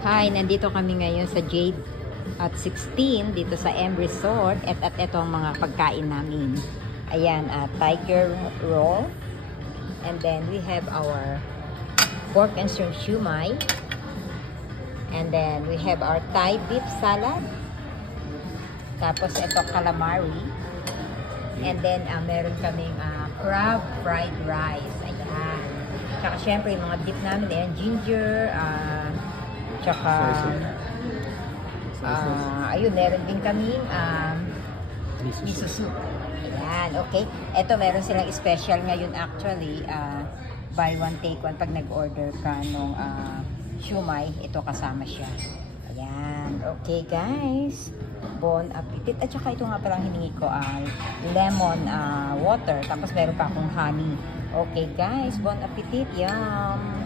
Hi, nandito kami ngayon sa Jade at 16 dito sa M Resort at ito ang mga pagkain namin. Ayan, tiger roll. And then we have our pork and shrimp shumai. And then we have our Thai beef salad. Tapos ito calamari. And then meron kaming crab fried rice. Ayan. Tsaka syempre yung mga dip namin, ayan, ginger, tsaka ayun, meron din kaming miso soup. Ayan, okay. Ito, meron silang special ngayon actually. Buy one, take one. Pag nag-order ka nung shumai, ito kasama siya. Ayan, okay guys. Bon appetit. At saka ito nga palang hiningi ko ay lemon water. Tapos meron pa akong honey. Okay guys, bon appetit. Yum!